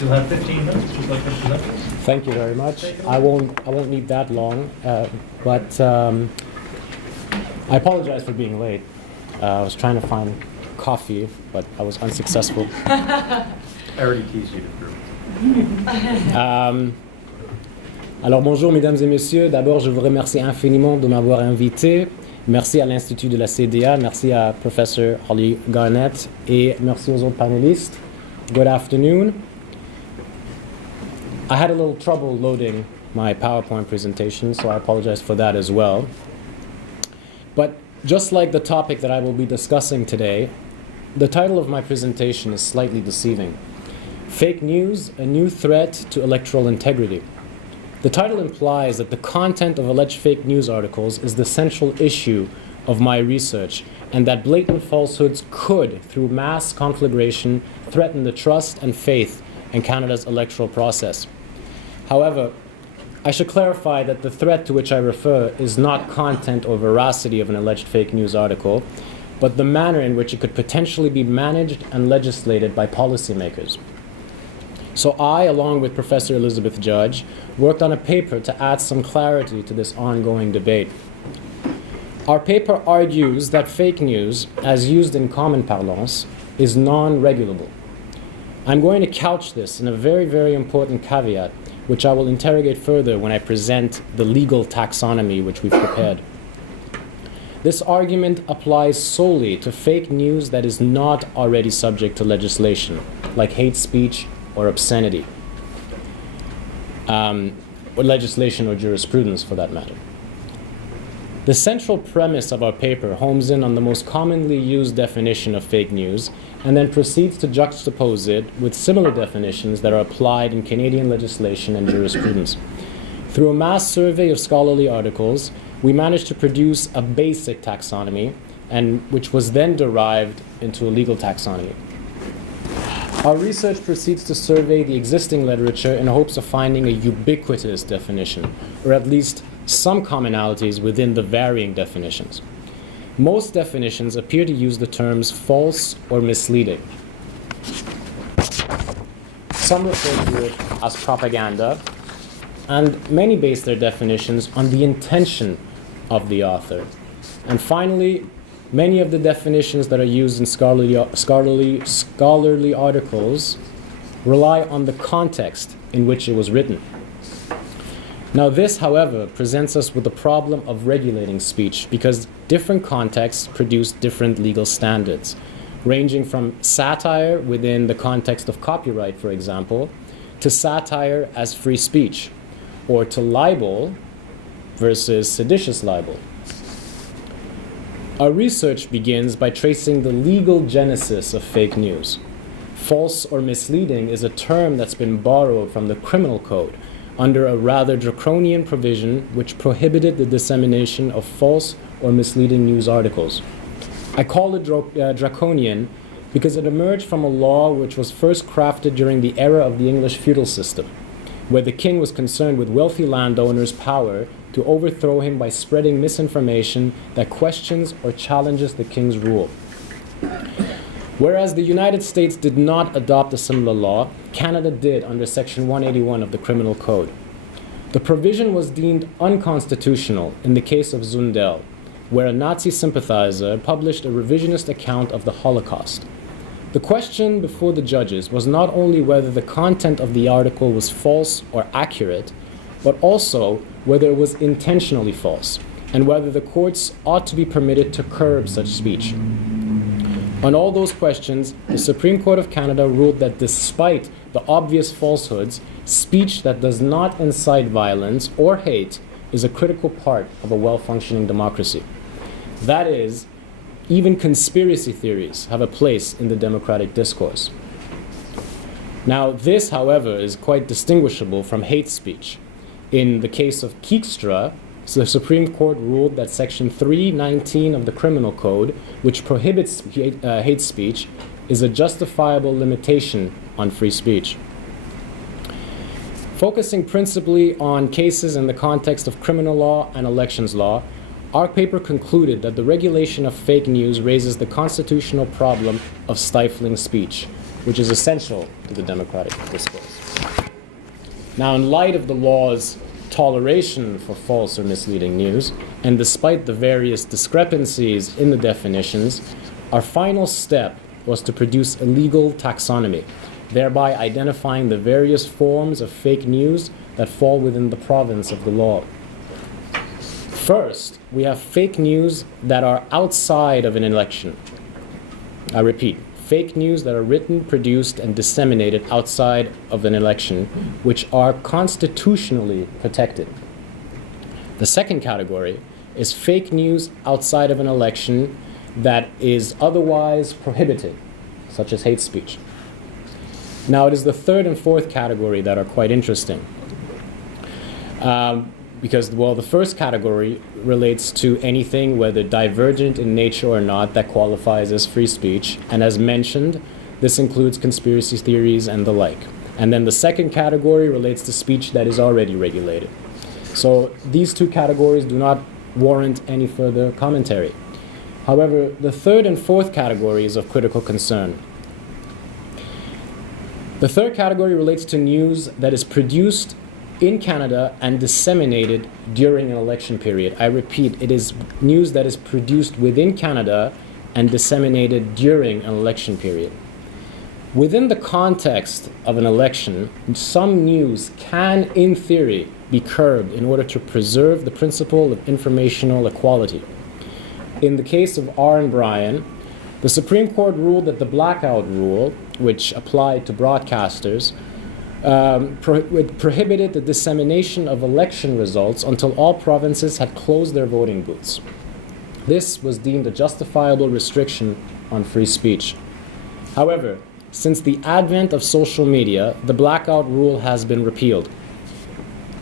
You'll have 15 minutes, just like Mr. Douglas. Thank you very much. I won't need that long, but I apologize for being late. I was trying to find coffee, but I was unsuccessful. I already teased you to prove. Alors bonjour mesdames et messieurs, d'abord je vous remercie infiniment de m'avoir invité. Merci à l'Institut de la CDA, merci à Professor Holly Garnett et merci aux autres panélistes. Good afternoon. I had a little trouble loading my PowerPoint presentation, so I apologize for that as well. But just like the topic that I will be discussing today, the title of my presentation is slightly deceiving. Fake News, a New Threat to Electoral Integrity. The title implies that the content of alleged fake news articles is the central issue of my research, and that blatant falsehoods could, through mass conflagration, threaten the trust and faith in Canada's electoral process. However, I should clarify that the threat to which I refer is not content or veracity of an alleged fake news article, but the manner in which it could potentially be managed and legislated by policymakers. So I, along with Professor Elizabeth Judge, worked on a paper to add some clarity to this ongoing debate. Our paper argues that fake news, as used in common parlance, is non-regulable. I'm going to couch this in a very, very important caveat, which I will interrogate further when I present the legal taxonomy which we've prepared. This argument applies solely to fake news that is not already subject to legislation, like hate speech or obscenity, or legislation or jurisprudence for that matter. The central premise of our paper homes in on the most commonly used definition of fake news and then proceeds to juxtapose it with similar definitions that are applied in Canadian legislation and jurisprudence. Through a mass survey of scholarly articles, we managed to produce a basic taxonomy, and which was then derived into a legal taxonomy. Our research proceeds to survey the existing literature in hopes of finding a ubiquitous definition, or at least some commonalities within the varying definitions. Most definitions appear to use the terms false or misleading. Some refer to it as propaganda, and many base their definitions on the intention of the author. And finally, many of the definitions that are used in scholarly articles rely on the context in which it was written. Now this, however, presents us with the problem of regulating speech because different contexts produce different legal standards, ranging from satire within the context of copyright, for example, to satire as free speech, or to libel versus seditious libel. Our research begins by tracing the legal genesis of fake news. False or misleading is a term that's been borrowed from the criminal code under a rather draconian provision which prohibited the dissemination of false or misleading news articles. I call it draconian because it emerged from a law which was first crafted during the era of the English feudal system, where the king was concerned with wealthy landowners' power to overthrow him by spreading misinformation that questions or challenges the king's rule. Whereas the United States did not adopt a similar law, Canada did under Section 181 of the Criminal Code. The provision was deemed unconstitutional in the case of Zundel, where a Nazi sympathizer published a revisionist account of the Holocaust. The question before the judges was not only whether the content of the article was false or accurate, but also whether it was intentionally false, and whether the courts ought to be permitted to curb such speech. On all those questions, the Supreme Court of Canada ruled that despite the obvious falsehoods, speech that does not incite violence or hate is a critical part of a well-functioning democracy. That is, even conspiracy theories have a place in the democratic discourse. Now, this, however, is quite distinguishable from hate speech. In the case of Keekstra, the Supreme Court ruled that Section 319 of the Criminal Code, which prohibits hate speech, is a justifiable limitation on free speech. Focusing principally on cases in the context of criminal law and elections law, our paper concluded that the regulation of fake news raises the constitutional problem of stifling speech, which is essential to the democratic discourse. Now, in light of the law's toleration for false or misleading news, and despite the various discrepancies in the definitions, our final step was to produce a legal taxonomy, thereby identifying the various forms of fake news that fall within the province of the law. First, we have fake news that are outside of an election. I repeat, fake news that are written, produced, and disseminated outside of an election, which are constitutionally protected. The second category is fake news outside of an election that is otherwise prohibited, such as hate speech. Now, it is the third and fourth category that are quite interesting. Because, well, the first category relates to anything, whether divergent in nature or not, that qualifies as free speech. And as mentioned, this includes conspiracy theories and the like. And then the second category relates to speech that is already regulated. So these two categories do not warrant any further commentary. However, the third and fourth category is of critical concern. The third category relates to news that is produced in Canada and disseminated during an election period. I repeat, it is news that is produced within Canada and disseminated during an election period. Within the context of an election, some news can, in theory, be curbed in order to preserve the principle of informational equality. In the case of R. and Bryan, the Supreme Court ruled that the blackout rule, which applied to broadcasters, prohibited the dissemination of election results until all provinces had closed their voting booths. This was deemed a justifiable restriction on free speech. However, since the advent of social media, the blackout rule has been repealed.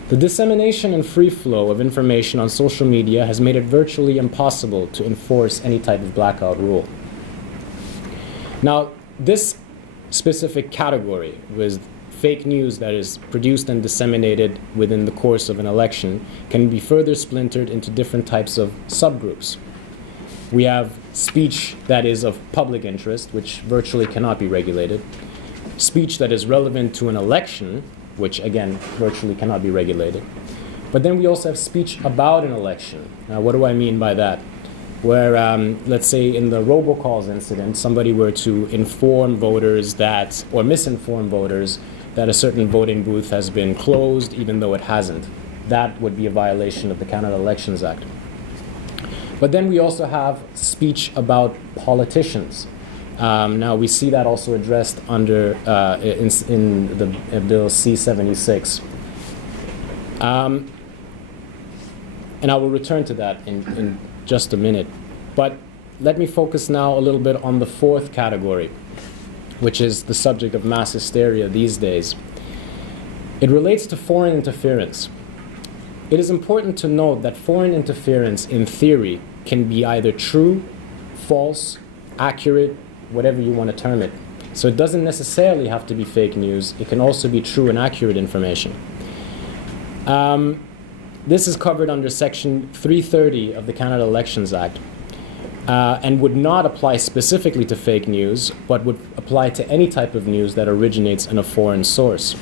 The dissemination and free flow of information on social media has made it virtually impossible to enforce any type of blackout rule. Now, this specific category with fake news that is produced and disseminated within the course of an election can be further splintered into different types of subgroups. We have speech that is of public interest, which virtually cannot be regulated. Speech that is relevant to an election, which again, virtually cannot be regulated. But then we also have speech about an election. Now, what do I mean by that? Where, let's say in the robocalls incident, somebody were to inform voters that, or misinform voters, that a certain voting booth has been closed even though it hasn't. That would be a violation of the Canada Elections Act. But then we also have speech about politicians. Now we see that also addressed under in the Bill C-76. And I will return to that in just a minute. But let me focus now a little bit on the fourth category, which is the subject of mass hysteria these days. It relates to foreign interference. It is important to note that foreign interference, in theory, can be either true, false, accurate, whatever you want to term it. So it doesn't necessarily have to be fake news. It can also be true and accurate information. This is covered under Section 330 of the Canada Elections Act. And would not apply specifically to fake news, but would apply to any type of news that originates in a foreign source.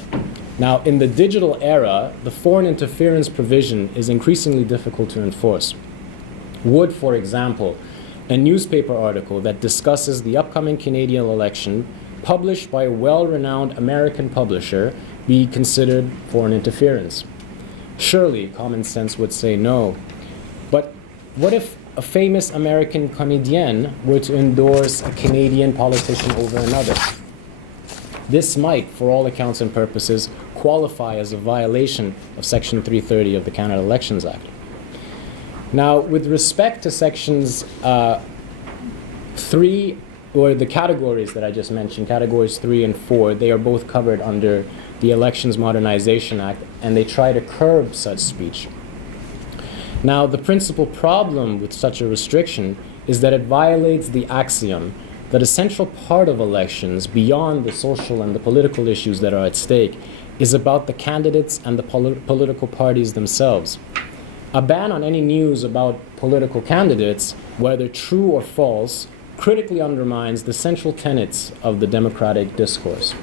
Now, in the digital era, the foreign interference provision is increasingly difficult to enforce. Would, for example, a newspaper article that discusses the upcoming Canadian election, published by a well-renowned American publisher, be considered foreign interference? Surely, common sense would say no. But what if a famous American comedian were to endorse a Canadian politician over another? This might, for all accounts and purposes, qualify as a violation of Section 330 of the Canada Elections Act. Now, with respect to Sections 3, or the categories that I just mentioned, categories 3 and 4, they are both covered under the Elections Modernization Act, and they try to curb such speech. Now, the principal problem with such a restriction is that it violates the axiom that a central part of elections, beyond the social and the political issues that are at stake, is about the candidates and the political parties themselves. A ban on any news about political candidates, whether true or false, critically undermines the central tenets of the democratic discourse.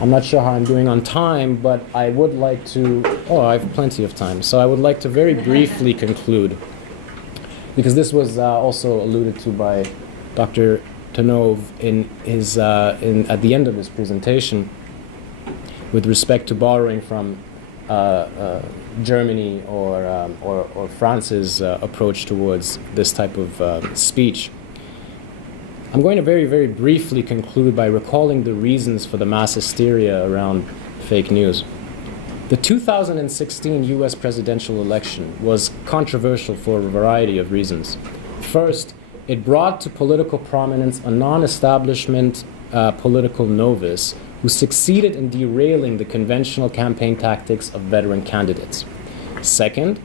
I'm not sure how I'm doing on time, but I would like to, I have plenty of time, so I would like to very briefly conclude, because this was also alluded to by Dr. Tanov at the end of his presentation with respect to borrowing from Germany or France's approach towards this type of speech. I'm going to very, very briefly conclude by recalling the reasons for the mass hysteria around fake news. The 2016 US presidential election was controversial for a variety of reasons. First, it brought to political prominence a non-establishment political novice who succeeded in derailing the conventional campaign tactics of veteran candidates. Second,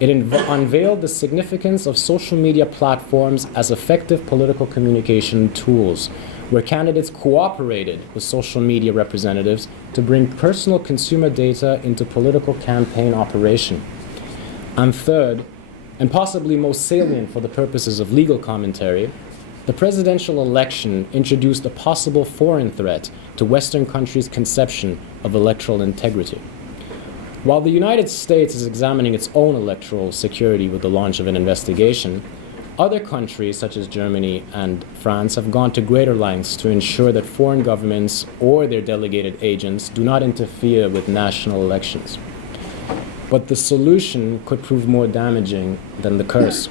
it unveiled the significance of social media platforms as effective political communication tools, where candidates cooperated with social media representatives to bring personal consumer data into political campaign operation. And third, and possibly most salient for the purposes of legal commentary, the presidential election introduced a possible foreign threat to Western countries' conception of electoral integrity. While the United States is examining its own electoral security with the launch of an investigation, other countries such as Germany and France have gone to greater lengths to ensure that foreign governments or their delegated agents do not interfere with national elections. But the solution could prove more damaging than the curse.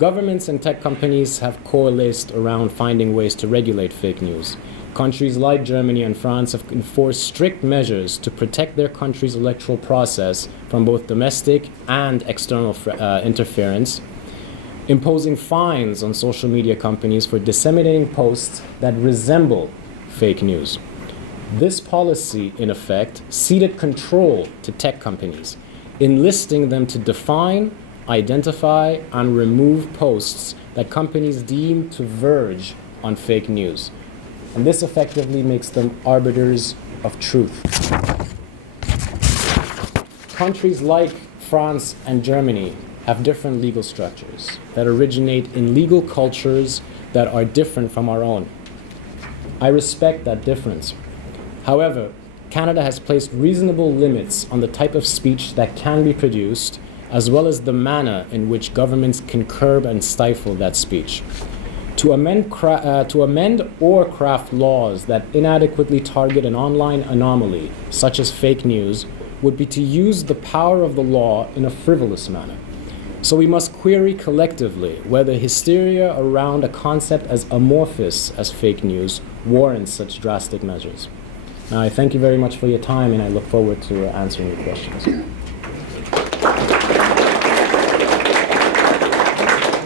Governments and tech companies have coalesced around finding ways to regulate fake news. Countries like Germany and France have enforced strict measures to protect their country's electoral process from both domestic and external interference, imposing fines on social media companies for disseminating posts that resemble fake news. This policy, in effect, ceded control to tech companies, enlisting them to define, identify, and remove posts that companies deem to verge on fake news. And this effectively makes them arbiters of truth. Countries like France and Germany have different legal structures that originate in legal cultures that are different from our own. I respect that difference. However, Canada has placed reasonable limits on the type of speech that can be produced, as well as the manner in which governments can curb and stifle that speech. To amend or craft laws that inadequately target an online anomaly, such as fake news, would be to use the power of the law in a frivolous manner. So we must query collectively whether hysteria around a concept as amorphous as fake news warrants such drastic measures. Now, I thank you very much for your time, and I look forward to answering your questions.